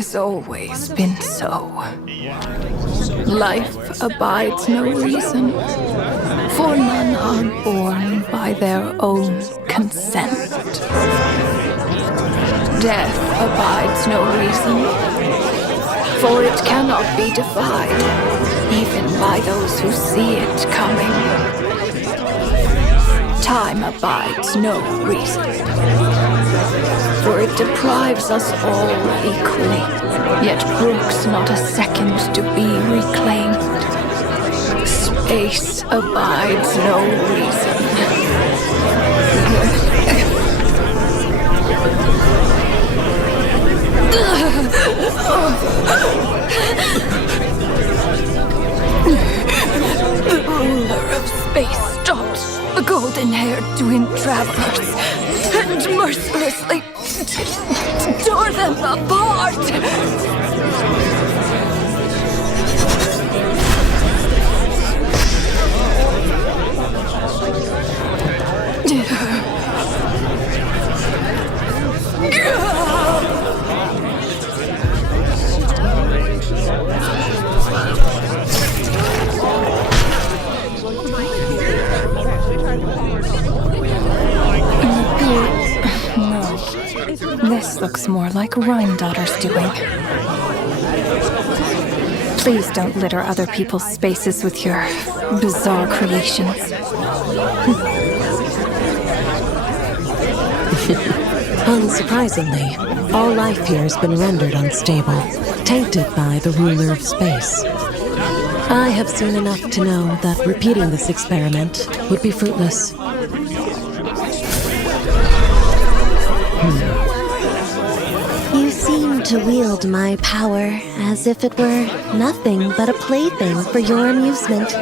has always been so. Life abides no reason, for none are born by their own consent. Death abides no reason, for it cannot be defied, even by those who see it coming. Time abides no reason, for it deprives us all equally, yet brooks not a second to be reclaimed. Space abides no reason. The ruler of space stops the golden-haired twin travelers and mercilessly tore them apart. This looks more like Rhymedotter's doing. Please don't litter other people's spaces with your bizarre creations. Unsurprisingly, all life here has been rendered unstable, tainted by the ruler of space. I have seen enough to know that repeating this experiment would be fruitless. You seem to wield my power as if it were nothing but a plaything for your amusement.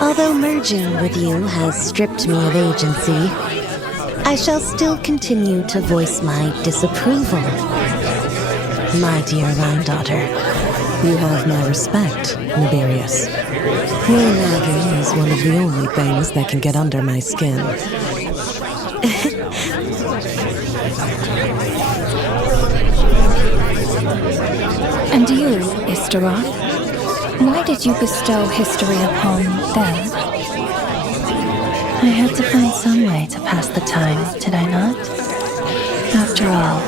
Although merging with you has stripped me of agency, I shall still continue to voice my disapproval. My dear Rhymedaughter, you have my respect, Nibirius. Your nagging is one of the only things that can get under my skin. And you, Istaroth, why did you bestow history upon them? I had to find some way to pass the time, did I not? After all,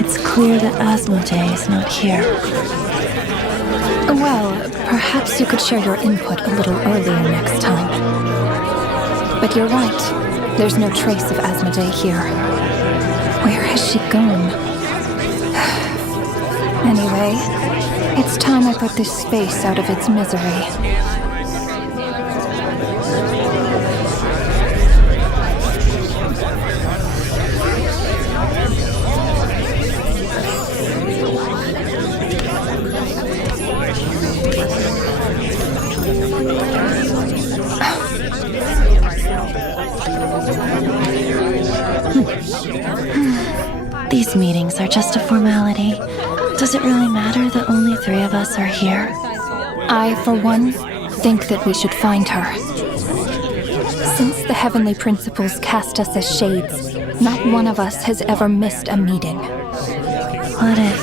it's clear that Asmodee is not here. Well, perhaps you could share your input a little earlier next time. But you're right. There's no trace of Asmodee here. Where has she gone? Anyway, it's time I put this space out of its misery. These meetings are just a formality. Does it really matter that only 3 of us are here? I, for one, think that we should find her. Since the Heavenly Principles cast us as shades, not one of us has ever missed a meeting. What if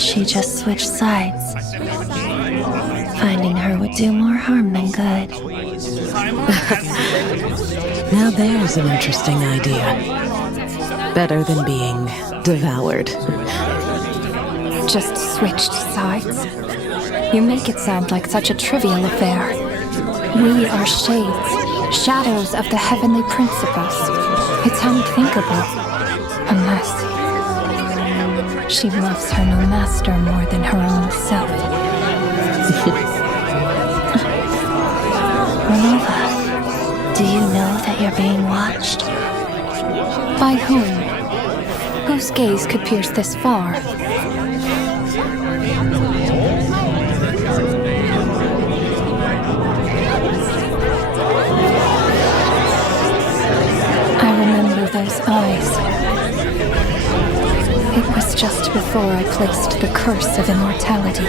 she just switched sides? Finding her would do more harm than good. Now there's an interesting idea. Better than being devoured. Just switched sides? You make it sound like such a trivial affair. We are shades, shadows of the Heavenly Principles. It's unthinkable. Unless she loves her new master more than her own self. Renova, do you know that you're being watched? By whom? Whose gaze could pierce this far? I remember those eyes. It was just before I placed the curse of immortality.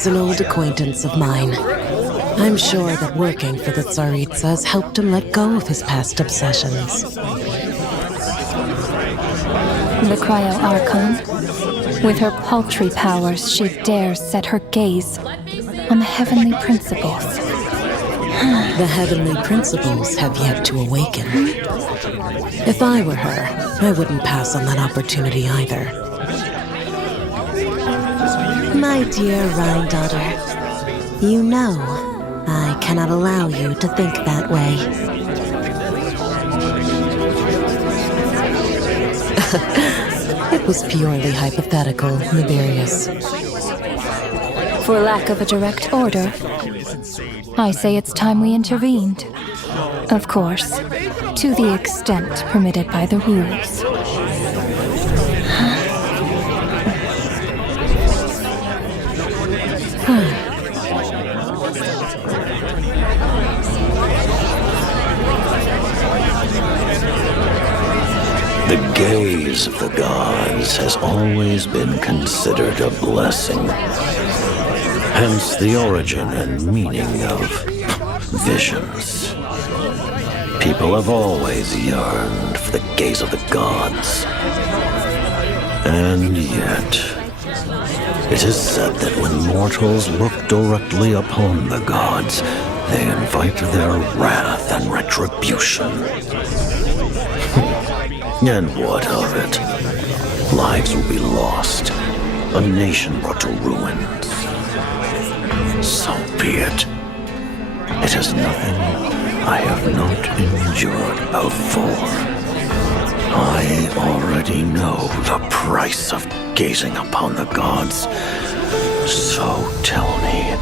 He's an old acquaintance of mine. I'm sure that working for the Tsaritsa has helped him let go of his past obsessions. The Cryo-Archon. With her paltry powers, she dares set her gaze on the heavenly principles. The heavenly principles have yet to awaken. If I were her, I wouldn't pass on that opportunity either. My dear Rhine daughter, you know I cannot allow you to think that way. It was purely hypothetical, Niberius. For lack of a direct order, I say it's time we intervened. Of course, to the extent permitted by the rules. The gaze of the gods has always been considered a blessing. Hence the origin and meaning of visions. People have always yearned for the gaze of the gods. And yet, it is said that when mortals look directly upon the gods, they invite their wrath and retribution. And what of it? Lives will be lost, a nation brought to ruins. So be it. It is nothing I have not endured before. I already know the price of gazing upon the gods. So tell me,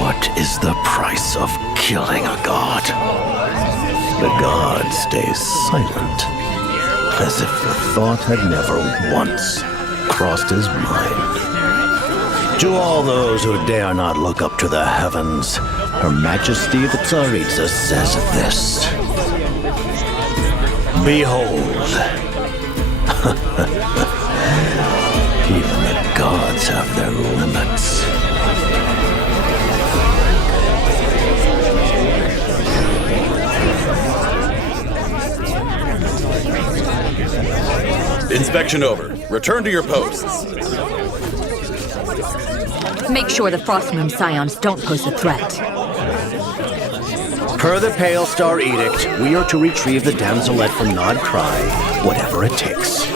what is the price of killing a god? The god stays silent, as if the thought had never once crossed his mind. To all those who dare not look up to the heavens, Her Majesty the Tsaritsa says this. Behold. Even the gods have their limits. Inspection over. Return to your posts. Make sure the Frostmoon Scions don't pose a threat. Per the Pale Star Edict, we are to retrieve the damselette from Nod Cry, whatever it takes.